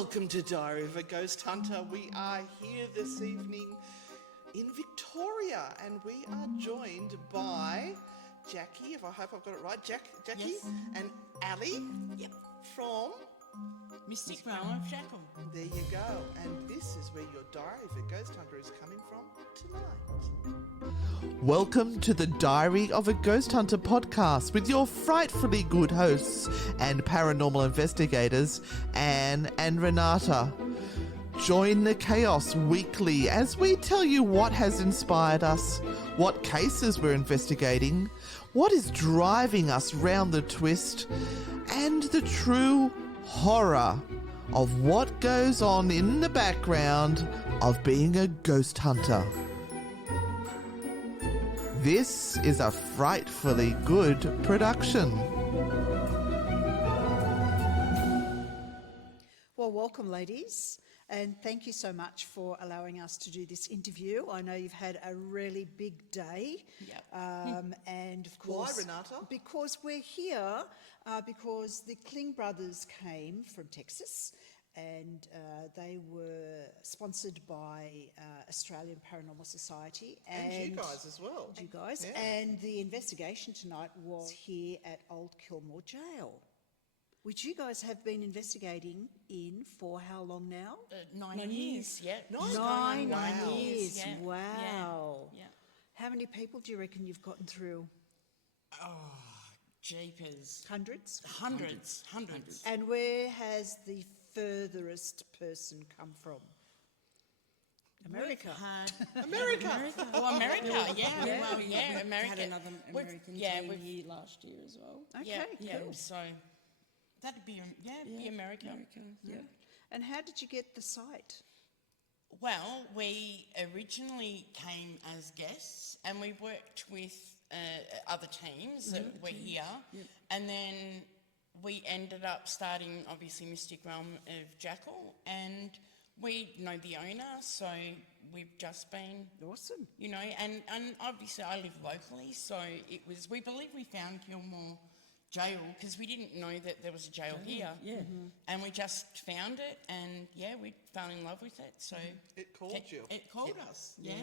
Welcome to Diary of a Ghost Hunter. We are here this evening in Victoria and we are joined by Jackie, if I hope I've got it right, Jackie Yes. and Alle from Mystic Realm of Jacqal. There you go. And this is where your Diary of a Ghost Hunter is coming from tonight. Welcome to the Diary of a Ghost Hunter podcast with your frightfully good hosts and paranormal investigators, Anne and Renata. Join the chaos weekly as we tell you what has inspired us, what cases we're investigating, what is driving us round the twist, and the true horror of what goes on in the background of being a ghost hunter. This is a frightfully good production. Well, welcome, ladies, and thank you so much for allowing us to do this interview. I know you've had a really big day. Yep. And of course... Why, Renata? Because we're here because the Kling brothers came from Texas and they were sponsored by Australian Paranormal Society. And you guys as well. You guys. Yeah. And the investigation tonight was here at Old Kilmore Gaol, which you guys have been investigating in for how long now? 9 years, yeah. Nine Wow. years. Yeah. Wow. Yeah. How many people do you reckon you've gotten through? Oh, jeepers. Hundreds? Hundreds. And where has the furthest person come from? America. America. Oh, America, yeah. Well, yeah, We America. had another American team here last year as well. Okay, yeah, cool. so that'd be, be America. Yeah. And how did you get the site? Well, we originally came as guests and we worked with other teams that were here. Yep. And then we ended up starting, obviously, Mystic Realm of Jacqal, and we know the owner, so we've just been, Awesome. you know, and obviously I live locally, so it was, we believe we found Kilmore Jail because we didn't know that there was a jail here. Yeah. And we just found it, and we fell in love with it. So It called you. It called us. Yeah.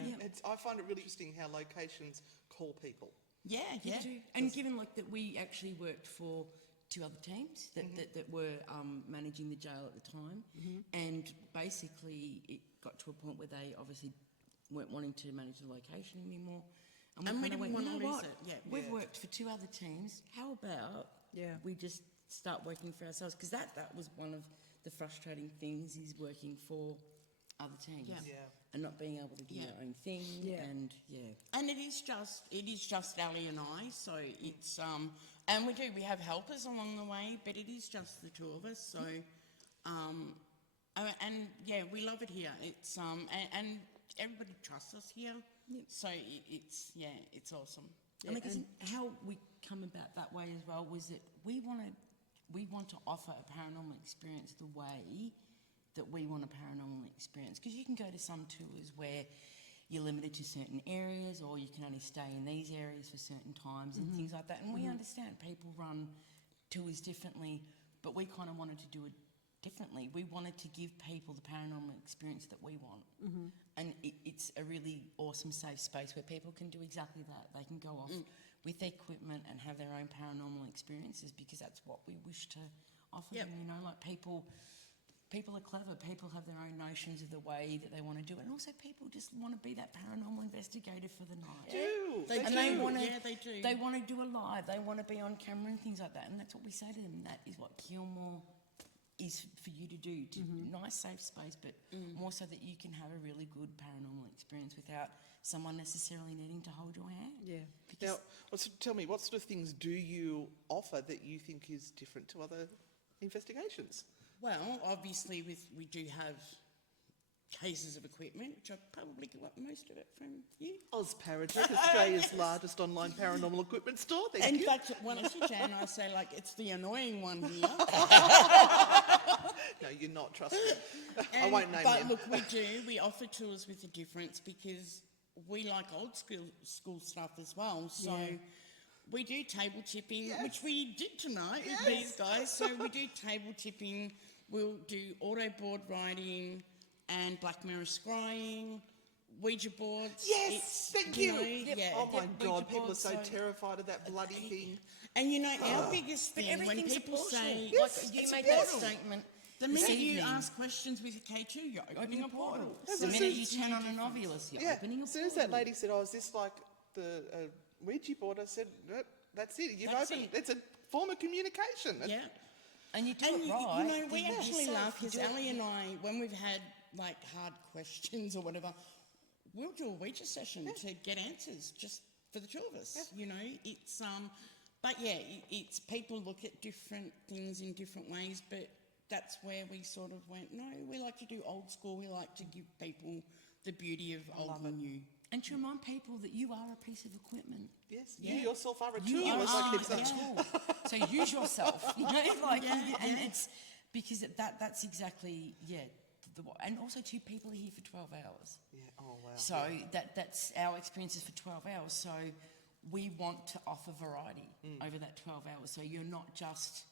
I find it really interesting how locations call people. Yeah. And given like that we actually worked for two other teams that were managing the jail at the time, and basically it got to a point where they obviously weren't wanting to manage the location anymore. And we kinda didn't went, wanna "You know lose what? it." Yeah. We've worked for two other teams. How about we just start working for ourselves? Because that was one of the frustrating things, is working for other teams and not being able to do your own thing. And And it is just Ali and I. So it's and we have helpers along the way, but it is just the two of us. So we love it here. It's and everybody trusts us here. So it's awesome. And I guess how we come about that way as well was that we want to offer a paranormal experience the way that we want a paranormal experience. Because you can go to some tours where you're limited to certain areas, or you can only stay in these areas for certain times and things like that. And we understand people run tours differently, but we kind of wanted to do it differently. We wanted to give people the paranormal experience that we want. And it's a really awesome safe space where people can do exactly that. They can go off with their equipment and have their own paranormal experiences, because that's what we wish to offer them. You know, like people are clever. People have their own notions of the way that they want to do it. And also people just want to be that paranormal investigator for the night. They They do. They want to do a live. They want to be on camera and things like that. And that's what we say to them. That is what Kilmore is for you to do. Nice, safe space, but more so that you can have a really good paranormal experience without someone necessarily needing to hold your hand. Yeah. Now, tell me, what sort of things do you offer that you think is different to other investigations? Well, obviously we do have cases of equipment, which I probably got most of it from you. Ozparagic, Australia's largest online paranormal equipment store. Thank In you. fact, when I see Jan, I say, like, it's the annoying one here. No, you're not, trust me. I won't name But them. look, we offer tours with a difference because we like old school stuff as well. So we do table tipping, which we did tonight with these guys. So we do table tipping We'll do auto board riding and black mirror scrying, Ouija boards. Yes, thank you. Yeah. Oh my Ouija God, people are boards, so terrified of that bloody thing. And our biggest But thing when everything's a people portal. say, Yes, like, You it's made a that portal. statement. The minute this you evening. ask questions with a K2, you're opening a portal. The minute you turn on an Ovilus, you're opening a As soon as that portal. lady said, "Oh, is this like the Ouija board?" I said, "Nope, that's it. You've That's opened. it. It's a form of communication." Yeah. And you do And it right. we you actually yourself, laugh you because do it- Ali and I, when we've had like hard questions or whatever, we'll do a Ouija session to get answers just for the two of us. It's but yeah, it's people look at different things in different ways, but that's where we sort of went, no, we like to do old school. We like to give people the beauty of old and new. And to remind people that you are a piece of equipment. Yes, Yeah. you yourself are a You tool, are as I keep a saying. tool. So use yourself. And it's because that's exactly and also two people are here for 12 hours. Yeah. Oh wow. So that's our experiences for 12 hours. So we want to offer variety over that 12 hours. So you're not just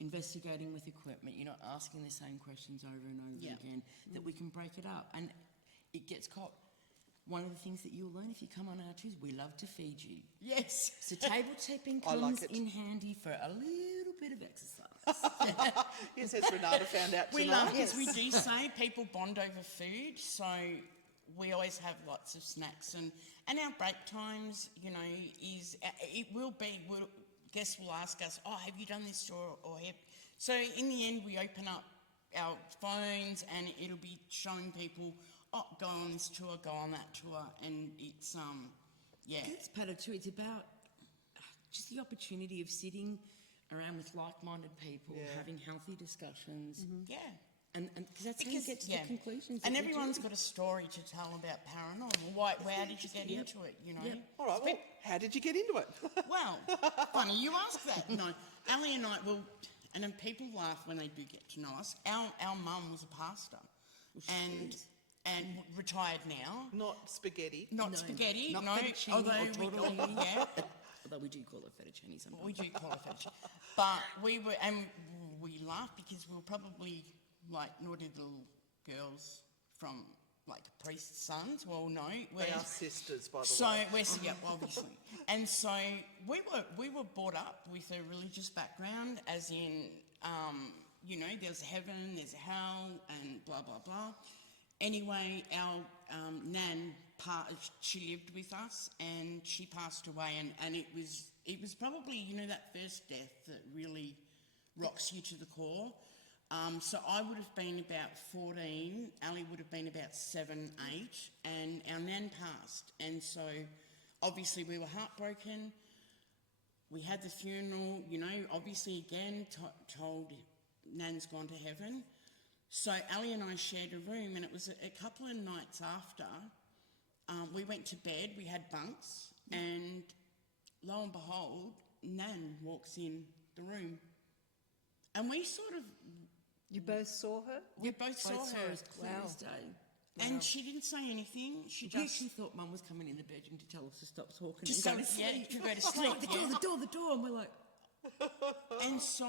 investigating with equipment. You're not asking the same questions over and over again. That we can break it up. And it gets caught. One of the things that you'll learn if you come on our tours, we love to feed you. Yes. So table tipping I like comes it. in handy for a little bit of exercise. Yes, as Renata found out We tonight. love because we do say people bond over food, so we always have lots of snacks and our break times, is it will be. Guests will ask us, "Oh, have you done this or have?" So in the end, we open up our phones and it'll be showing people, "Oh, go on this tour, go on that tour," and it's It's better too. It's about just the opportunity of sitting around with like-minded people, having healthy discussions, yeah. and because that's how you get to the conclusions. And that we everyone's do. got a story to tell about paranormal. Why? How did you get into it? All right. Well, how did you get into it? Well, funny you ask that. No, Ali and I will, and then people laugh when they do get to know us. Our mum was a pastor, and retired now. Not spaghetti. Not spaghetti, not no. fettuccine Although or we tortellini. Although we do call it fettuccine sometimes. we do call it fettuccine, but we laugh because we were probably like naughty little girls from like priest's sons. Well, no, They are sisters, by the So way. we're obviously, and so we were brought up with a religious background, as in, there's heaven, there's hell, and blah blah blah. Anyway, our nan, she lived with us, and she passed away, and it was probably that first death that really rocks you to the core. So I would have been about 14, Ali would have been about 7, 8, and our nan passed. And so obviously we were heartbroken. We had the funeral, obviously again told nan's gone to heaven. So Ali and I shared a room, and it was a couple of nights after we went to bed, we had bunks, and lo and behold, nan walks in the room. And we sort of... You both saw her? We both saw her. as clear as day. And she didn't say anything. She We just... actually thought Mum was coming in the bedroom to tell us to stop talking Just and go so- to yeah, sleep. to go to She's sleep, like, the door, and we're like, And so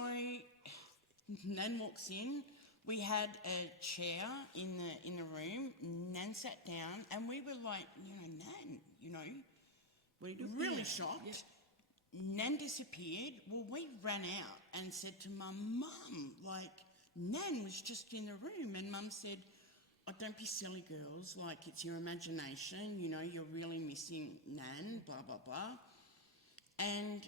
nan walks in. We had a chair in the room. Nan sat down, and we were like, Nan, what are you doing? really shocked. Nan disappeared. Well, we ran out and said to Mum, Nan was just in the room. And Mum said, "Oh, don't be silly, girls. It's your imagination. You're really missing Nan, blah, blah, blah." And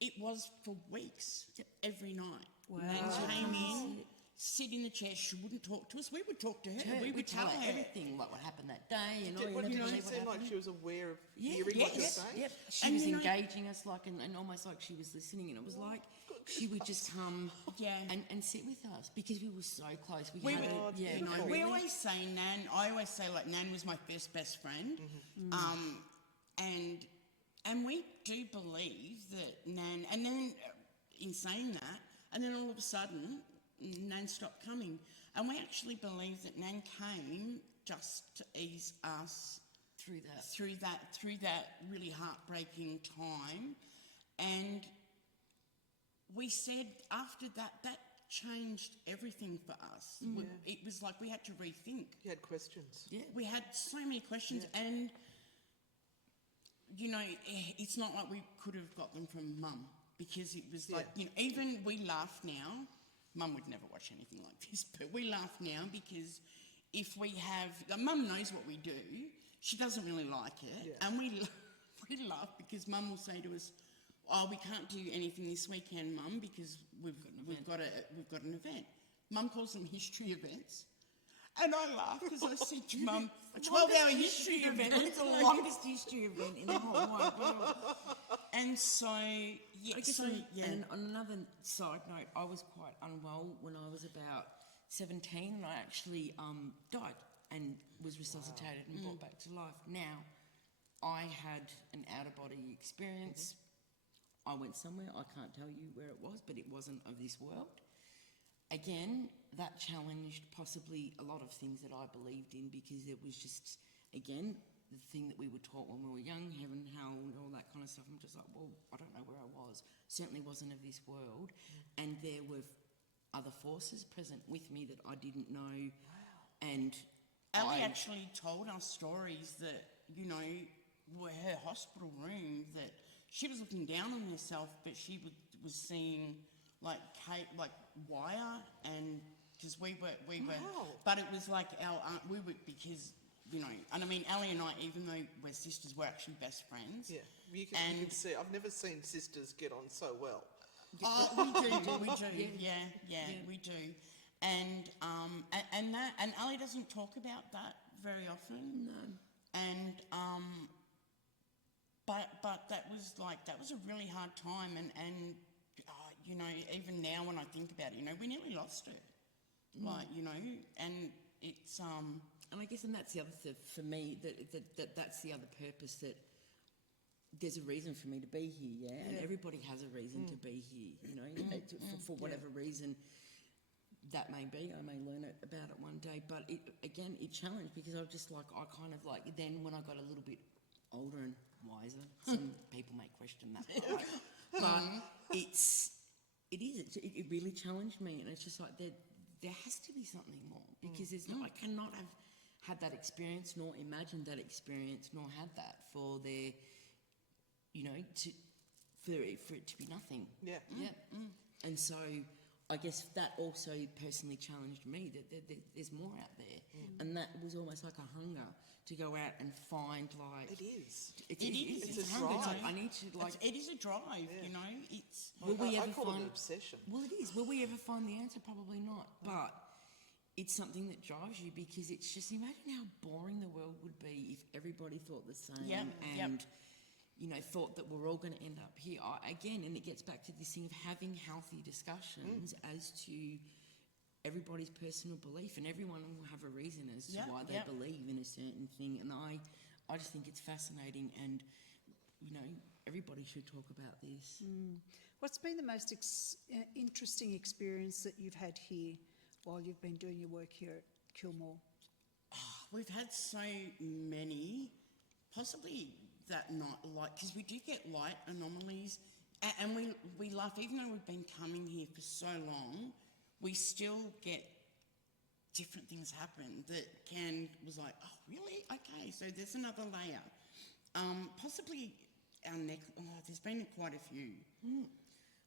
it was for weeks, every night. Wow. Nan came in, sit in the chair. She wouldn't talk to us. We would talk to her. We would tell her everything, like what happened that day, and all. What, You did never she believe what seem like happened. she was aware of Yeah, hearing what you were yes, saying? yep. She And was you know- engaging us and almost like she was listening, and it was like she would just come and sit with us because we were so close. We had would, it, we really. always say Nan. I always say Nan was my first best friend, and we do believe that Nan. And then in saying that, and then all of a sudden, Nan stopped coming, and we actually believe that Nan came just to ease us through that really heartbreaking time, and we said after that changed everything for us. It was like we had to rethink. You had questions. Yeah, we had so many questions, and you know, it's not like we could have got them from Mum, because it was like, you know, even we laugh now. Mum would never watch anything like this, but we laugh now because if we have, Mum knows what we do. She doesn't really like it, and we laugh because Mum will say to us, "Oh, we can't do anything this weekend, Mum, because we've got an event." Mum calls them history events, and I laugh because I said to Mum, "A 12-hour history event." It's the longest history event in the whole wide world. And so, And on another side note, I was quite unwell when I was about 17, and I actually died and was resuscitated and brought back to life. Now, I had an out-of-body experience. I went somewhere, I can't tell you where it was, but it wasn't of this world. Again, that challenged possibly a lot of things that I believed in, because it was just, again, the thing that we were taught when we were young, heaven, hell, and all that kind of stuff. I'm just like, well, I don't know where I was. Certainly wasn't of this world. And there were other forces present with me that I didn't know. Wow. And Alle actually told us stories that, you know, were her hospital room, that she was looking down on herself, but she was seeing like wire, and because we were, but it was like our aunt, we were, because, you know, and I mean, Alle and I, even though we're sisters, we're actually best friends. Yeah, you can see. I've never seen sisters get on so well. Oh, we do, we do, and Alle doesn't talk about that very often. no. And but that was a really hard time, and you know, even now when I think about it, you know, we nearly lost her, like, you know, and it's And I guess, and that's the other thing for me, that's the other purpose, that there's a reason for me to be here, and everybody has a reason to be here, you know, for whatever reason that may be. I may learn about it one day, but it challenged, because I was just like, I kind of like, then when I got a little bit older and wiser, some people may question that, right? But it really challenged me, and it's just like, there has to be something more, because there's I cannot have had that experience, nor imagined that experience, nor had that for there, you know, for it to be nothing. Yeah. And so I guess that also personally challenged me, that there's more out there, and that was almost like a hunger to go out and find, like, It is. It is. It's It's a a hunger. drive. Like, I need to, like, it is a drive, you know. It's will we I ever call it find an obsession. Well, it is. Will we ever find the answer? Probably not. But it's something that drives you, because it's just, imagine how boring the world would be if everybody thought the same, and you know, thought that we're all going to end up here again. And it gets back to this thing of having healthy discussions as to everybody's personal belief, and everyone will have a reason as to why they believe in a certain thing. And I just think it's fascinating, and you know, everybody should talk about this. What's been the most interesting experience that you've had here while you've been doing your work here at Kilmore? We've had so many, possibly that night, like, because we do get light anomalies, and we laugh, even though we've been coming here for so long, we still get different things happen that was like, oh, really? Okay, so there's another layer. Possibly our there's been quite a few.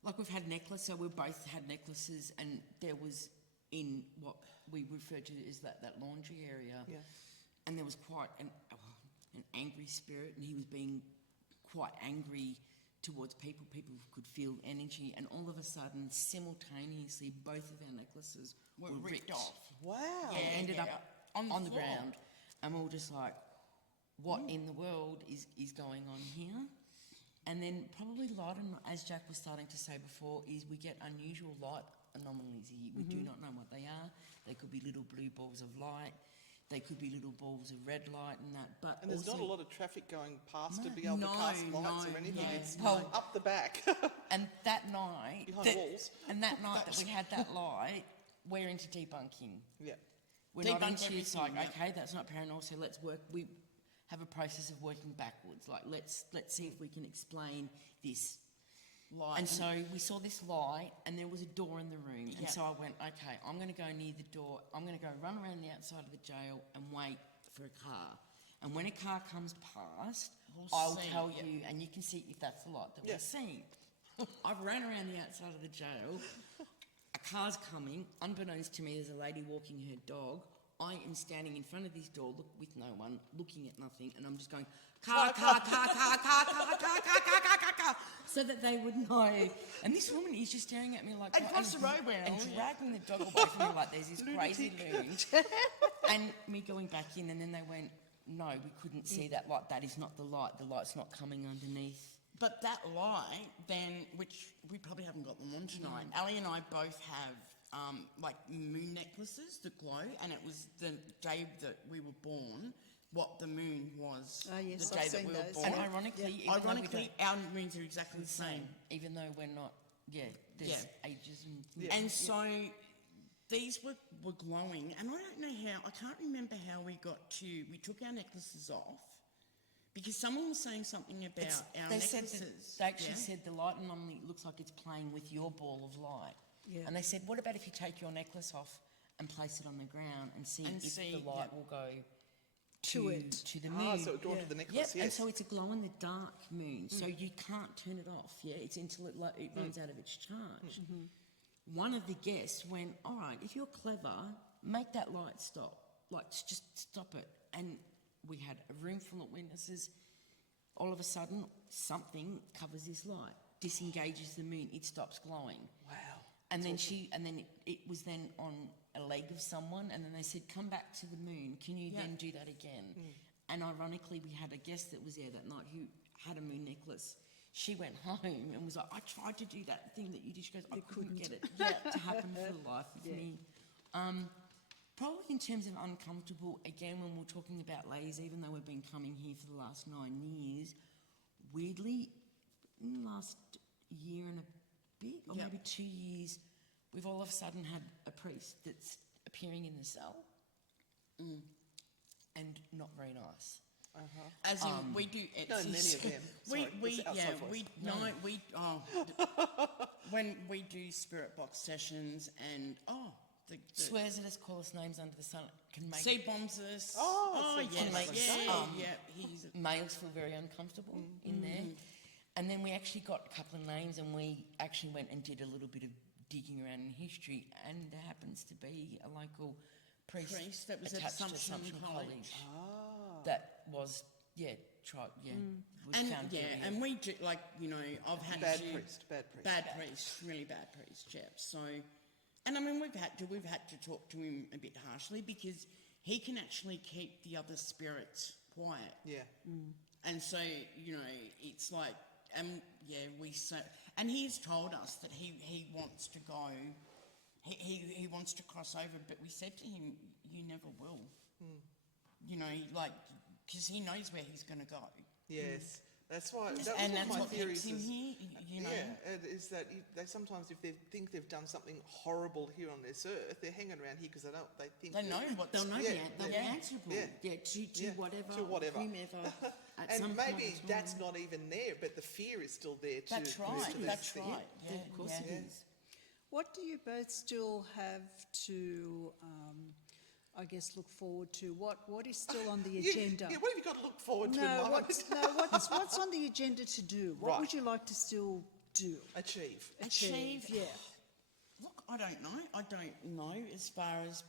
Like, we've had necklace, so we both had necklaces, and there was in what we refer to as that laundry area, and there was quite an angry spirit, and he was being quite angry towards people. People could feel energy, and all of a sudden, simultaneously, both of our necklaces were ripped off. Wow. And ended up on the floor. ground, and we were just like, what in the world is going on here? And then probably light, as Jack was starting to say before, is we get unusual light anomalies here. We do not know what they are. They could be little blue balls of light. They could be little balls of red light and that. But And there's also, not a lot of traffic going past to be able to cast lights or anything. no, It's no. up the back. And that night, Behind walls. And that night that we had that light, we're into debunking. Yeah. We're not Debunk into, it's like, everything, okay, that's not paranormal, so let's work. We have a process of working backwards. Like, let's see if we can explain this. light. And so we saw this light, and there was a door in the room. And Yeah. so I went, okay, I'm going to go near the door. I'm going to go run around the outside of the jail and wait for a car. And when a car comes past, I'll see, tell yep. you, and you can see if that's the light that we're seeing. I've ran around the outside of the jail. A car's coming. Unbeknownst to me, there's a lady walking her dog. I am standing in front of this door with no one, looking at nothing, and I'm just going, car, so that they would know. And this woman is just staring at me like, Across the road, and dragging the dog away from me like there's this crazy lunatic. And me going back in, and then they went, no, we couldn't see that light. That is not the light. The light's not coming underneath. But that light, then, which we probably haven't got them on tonight, Ali and I both have like moon necklaces that glow, and it was the day that we were born, what the moon was. Oh, yes, the day I've that seen we were those. born. And ironically, even though we Ironically, don't- our moons are exactly the same. even though we're not, there's ages and things. And so these were glowing, and I don't know how, I can't remember how we took our necklaces off, because someone was saying something about our They said necklaces. that, they actually said the light normally looks like it's playing with your ball of light. Yeah. And they said, what about if you take your necklace off and place it on the ground and see if the light will go To it. to the moon? Ah, so drawn to the Yep, necklace, and yes. so it's a glow-in-the-dark moon, so you can't turn it off, it's until it runs out of its charge. One of the guests went, all right, if you're clever, make that light stop. Like, just stop it. And we had a room full of witnesses. All of a sudden, something covers this light, disengages the moon, it stops glowing. Wow. And then it was then on a leg of someone, and then they said, come back to the moon, can you then do that again? And ironically, we had a guest that was there that night who had a moon necklace. She went home and was like, I tried to do that thing that you did. She goes, I couldn't get it to happen for the life of me. Probably in terms of uncomfortable, again, when we're talking about ladies, even though we've been coming here for the last 9 years, weirdly, in the last year and a bit, or maybe 2 years, we've all of a sudden had a priest that's appearing in the cell and not very nice. As in, we do. No, many of them. Sorry, it's outside voice. When we do spirit box sessions, and the Swears at us, call us names under the sun, can make sea bombs us. He's males feel very uncomfortable in there. And then we actually got a couple of names, and we actually went and did a little bit of digging around in history, and there happens to be a local priest that was at attached to Assumption College. that was was found guilty of- and we do, like, I've had Bad to priest. really bad priest, yeah. So, and I mean, we've had to talk to him a bit harshly, because he can actually keep the other spirits quiet. Yeah. And so, it's like, and he's told us that he wants to go, he wants to cross over, but we said to him, you never will. Because he knows where he's going to go. Yes. That's why. And That was that's one of what my keeps theories. him here, Yeah, it is that they sometimes, if they think they've done something horrible here on this earth, they're hanging around here because they think They know what They'll know they'll be answerable. Yeah. To whatever. Whomever. At some And point maybe in time. that's not even there, but the fear is still there too. That's right, to that's this right. thing. Yeah, Of course yeah. it is. What do you both still have to, I guess, look forward to? What is still on the agenda? Yeah, what have you got to look forward to? No, Mum? what's on the agenda to do? What Right. would you like to still do? Achieve. Achieve? Yeah. Look, I don't know as far as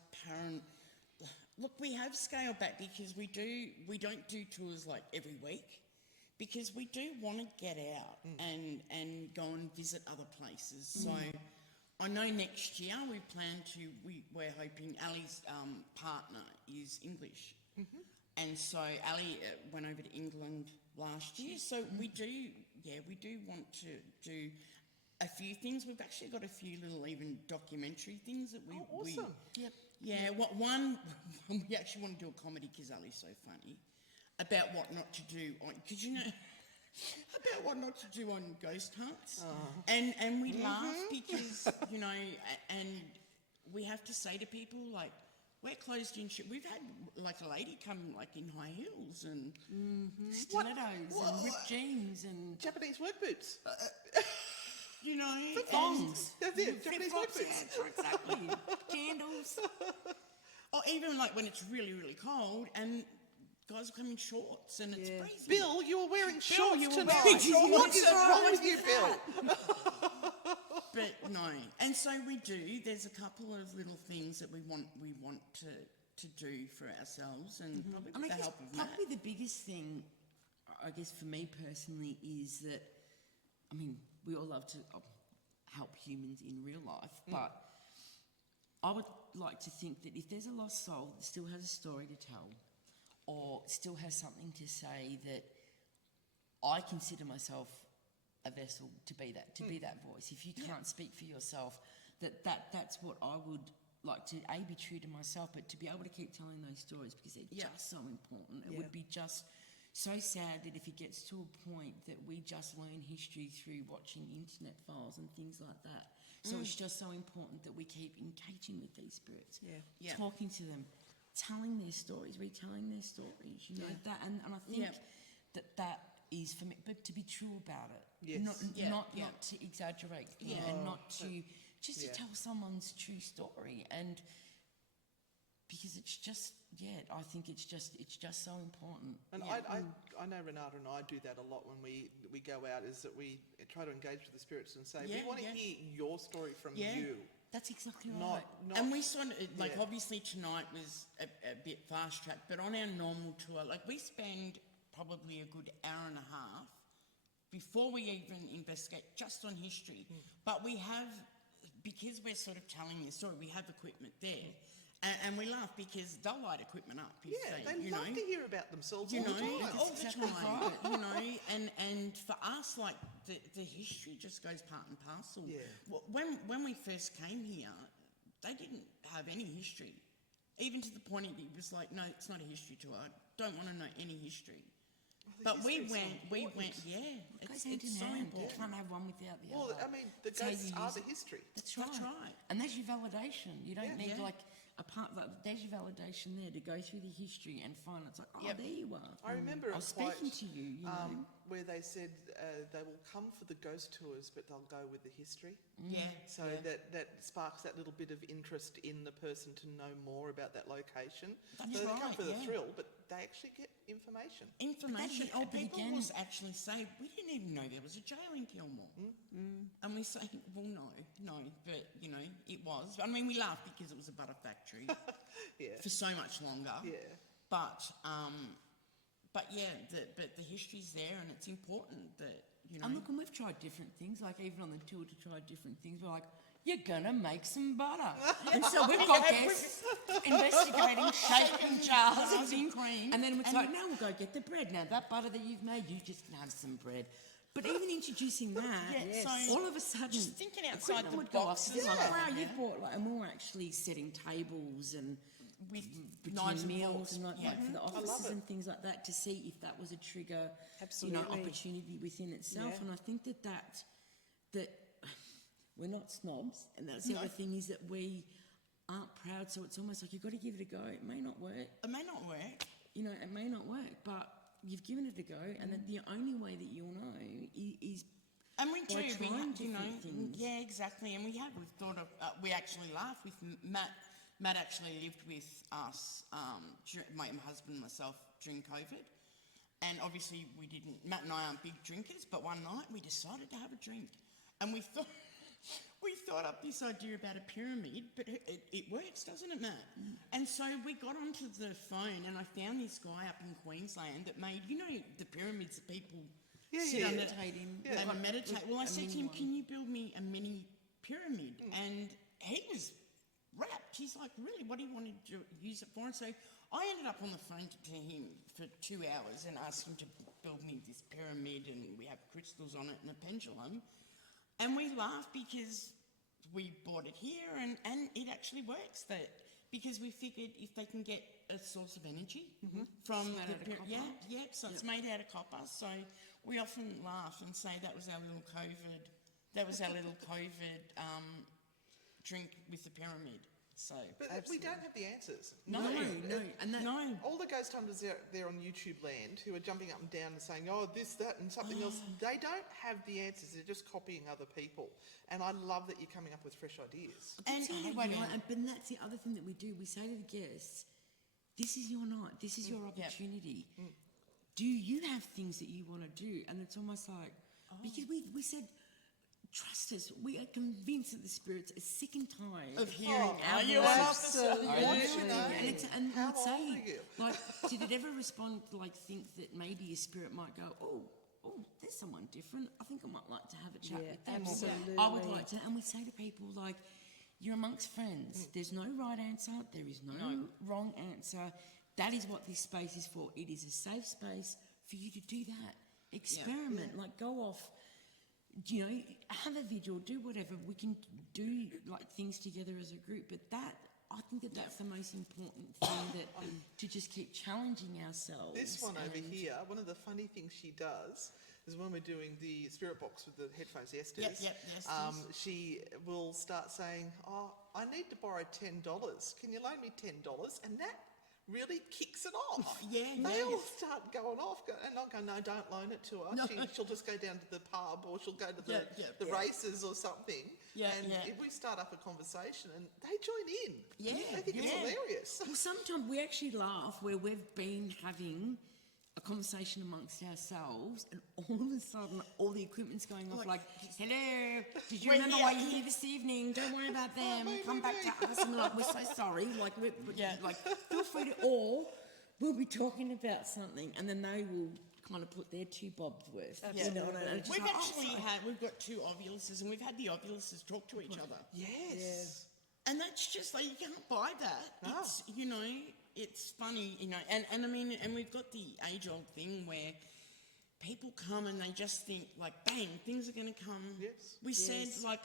Look, we have scaled back because we don't do tours like every week, because we do want to get out and go and visit other places. So I know next year we're hoping Ali's partner is English. And so Ali went over to England last year. So we do want to do a few things. We've actually got a few little even documentary things that we... Awesome. Yeah, one we actually want to do a comedy because Ali's so funny about what not to do on, because about what not to do on ghost hunts, and we laugh because and we have to say to people, like, we're closed in shit. We've had like a lady come like in high heels and Stilettos and ripped jeans and Japanese work boots. you know. Flip-flops. That's it, Japanese Flip-flops, outfits. yeah, exactly. Candles. Or even like when it's really, really cold and guys will come in shorts and it's freezing. Bill, you were wearing shorts you were tonight. wearing shorts. What is wrong with you, Bill? But no, and so we do. There's a couple of little things that we want to do for ourselves, and probably And with I the guess help of Matt. probably the biggest thing, I guess for me personally, is that, I mean, we all love to help humans in real life, but I would like to think that if there's a lost soul that still has a story to tell, or still has something to say, that I consider myself a vessel to be that voice. If you can't speak for yourself, that's what I would like to be true to myself, but to be able to keep telling those stories because they're just so important. It would be just so sad that if it gets to a point that we just learn history through watching internet files and things like that. So it's just so important that we keep engaging with these spirits, talking to them, telling their stories, retelling their stories, you know, that, and I think that is for me, but to be true about it, not to exaggerate things, and not to just to tell someone's true story, and because it's just I think it's just so important. And I know Renata and I do that a lot when we go out, is that we try to engage with the spirits and say, we want to hear your story from you. That's exactly Not, right. And we sort of, like, obviously tonight was a bit fast-tracked, but on our normal tour, like, we spend probably a good hour and a half before we even investigate just on history. But we have, because we're sort of telling the story, we have equipment there. And we laugh because they'll light equipment up. If They love to hear about themselves you all know, the time. all the time, you know, and for us, like, the history just goes part and parcel. Yeah. When we first came here, they didn't have any history, even to the point it was like, no, it's not a history tour. I don't want to know any history. But we went, it's so important. You can't have one without the other. Well, I mean, the It's how ghosts you are use the it. history. That's right. That's right. And that's your validation. You don't need Yeah. like there's your validation there to go through the history and find it's like, there you are. I remember I was speaking to you, you know. where they said they will come for the ghost tours, but they'll go with the history. Yeah. So that sparks that little bit of interest in the person to know more about that location. That's so they come right, for the yeah. thrill, but they actually get information. Information. But Or people again- will actually say, we didn't even know there was a jail in Kilmore. And we say, well, no, but, you know, it was. I mean, we laugh because it was a butter factory for so much longer. Yeah. But the history's there, and it's important that, you know. And look, and we've tried different things, like even on the tour to try different things. We're like, you're gonna make some butter. And so we've got guests investigating, shaking jars of and cream. And then it's like, now we'll go get the bread. Now that butter that you've made, you just can have some bread. But even introducing that, so all of a sudden, just thinking outside equipment the would go off. boxes, It's like, yeah. wow, you've bought like, and we're actually setting tables and with between knives and meals forks. and like for the offices and things like that to see if that was a trigger, Absolutely. opportunity within itself. Yeah. And I think that we're not snobs, and that's the other thing is that we aren't proud. So it's almost like you've got to give it a go. It may not work, It may not work. it may not work, but you've given it a go, and then the only way that you'll know is And we do, by we trying have, you know, different things. yeah, exactly. And we've thought of, we actually laughed with Matt. Matt actually lived with us, my husband and myself, during COVID. And obviously Matt and I aren't big drinkers, but one night we decided to have a drink. And we thought up this idea about a pyramid, but it works, doesn't it, Matt? And so we got onto the phone, and I found this guy up in Queensland that made, you know, the pyramids that people sit under and meditate. Well, I said to him, can you build me a mini pyramid? And he was wrapped. He's like, really, what do you want to use it for? And so I ended up on the phone to him for 2 hours and asked him to build me this pyramid, and we have crystals on it and a pendulum. And we laughed because we bought it here, and it actually works. Because we figured if they can get a source of energy from It's made out of copper. so it's made out of copper. So we often laugh and say that was our little COVID drink with the pyramid. So, But we don't have the answers. No, and that, no. All the ghost hunters out there on YouTube land who are jumping up and down and saying, oh, this, that, and something else, they don't have the answers. They're just copying other people. And I love that you're coming up with fresh ideas. And but that's the other thing that we do. We say to the guests, this is your night. This is your opportunity. Do you have things that you want to do? And it's almost like, because we said, trust us, we are convinced that the spirits are sick and tired of hearing our you voices. And How we'd say, old are you? like, did it ever respond, like, think that maybe a spirit might go, oh, there's someone different. I think I might like to have a chat with them. absolutely. Or, I would like to. And we say to people, like, you're amongst friends. There's no right answer. There is no wrong answer. That is what this space is for. It is a safe space for you to do that. Experiment. Like, go off. You know, have a vigil, do whatever. We can do like things together as a group, but I think that's the most important thing, that to just keep challenging ourselves. This one over here, one of the funny things she does is when we're doing the spirit box with the headphones, Esther's, she will start saying, oh, I need to borrow $10. Can you loan me $10? And that really kicks it off. They all start going off, and I'll go, no, don't loan it to her. No. She'll just go down to the pub, or she'll go to the races or something. If we start up a conversation, and they join in. They think it's hilarious. Well, sometimes we actually laugh where we've been having a conversation amongst ourselves, and all of a sudden all the equipment's going off like, hello, did you remember why you're here this evening? Don't worry about them. Come back to us. And we're like, we're so sorry. Like, like, feel free to, or we'll be talking about something, and then they will kind of put their 2 bobs worth. You know what I mean? We've we've got 2 ovuluses, and we've had the ovuluses talk to each other. Yes. And that's just like, you can't buy that. No. It's, you know, it's funny, you know, and I mean, and we've got the age-old thing where people come and they just think, like, bang, things are going to come. Yes. We said, like,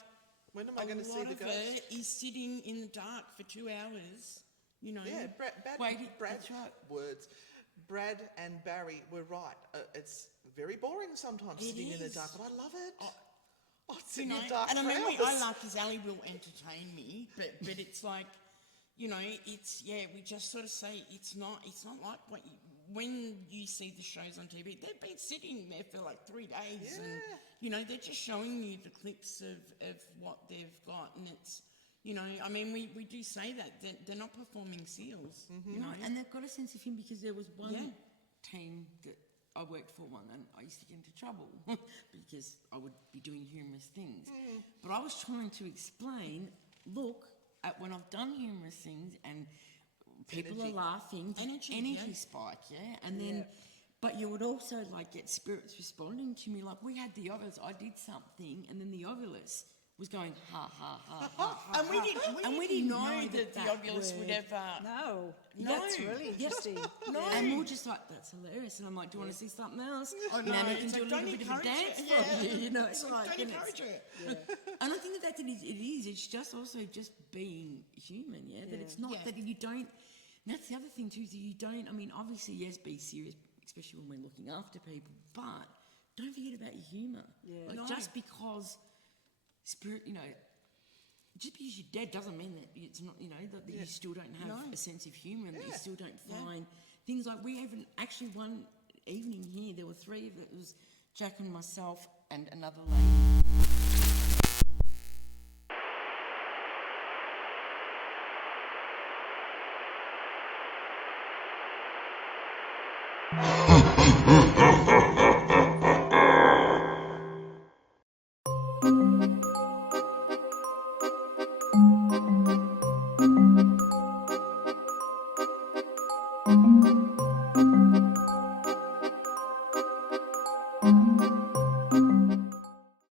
when am I going to see the ghost? A lot of it is sitting in the dark for 2 hours, you know. Yeah, Brad, that's right. words. Brad and Barry were right. It's very boring sometimes sitting in the dark, but I love it. It's You in know, the dark and I mean, for I hours. like because Ali will entertain me, but it's like, you know, it's, we just sort of say it's not like when you see the shows on TV, they've been sitting there for like 3 days, and you know, they're just showing you the clips of what they've got, and it's, you know, I mean, we do say that they're not performing seals, you know, And they've got a sense of him, because there was one team that I worked for and I used to get into trouble because I would be doing humorous things. But I was trying to explain, look, at when I've done humorous things and people are laughing, energy spike, and then, but you would also like get spirits responding to me, like we had the ovulus, I did something, and then the ovulus was going ha ha ha ha, ha and we didn't know that the ovulus would ever. No, that's really interesting. And we we're just like, that's hilarious, and I'm like, do you want to see something else? Oh, no, now we can it's do like, a don't little bit of a encourage dance it. from you, you know. It's like, Don't and encourage it. and I think that it is. It's just also just being human, that it's not that you don't. That's the other thing too, is that you don't. I mean, obviously, yes, be serious, especially when we're looking after people, but don't forget about your humour. Like just because spirit, you know, just because you're dead doesn't mean that it's not, you know, that you still don't have a sense of humour, and that you still don't find things like we even actually one evening here there were 3 of it. It was Jack and myself and another lady.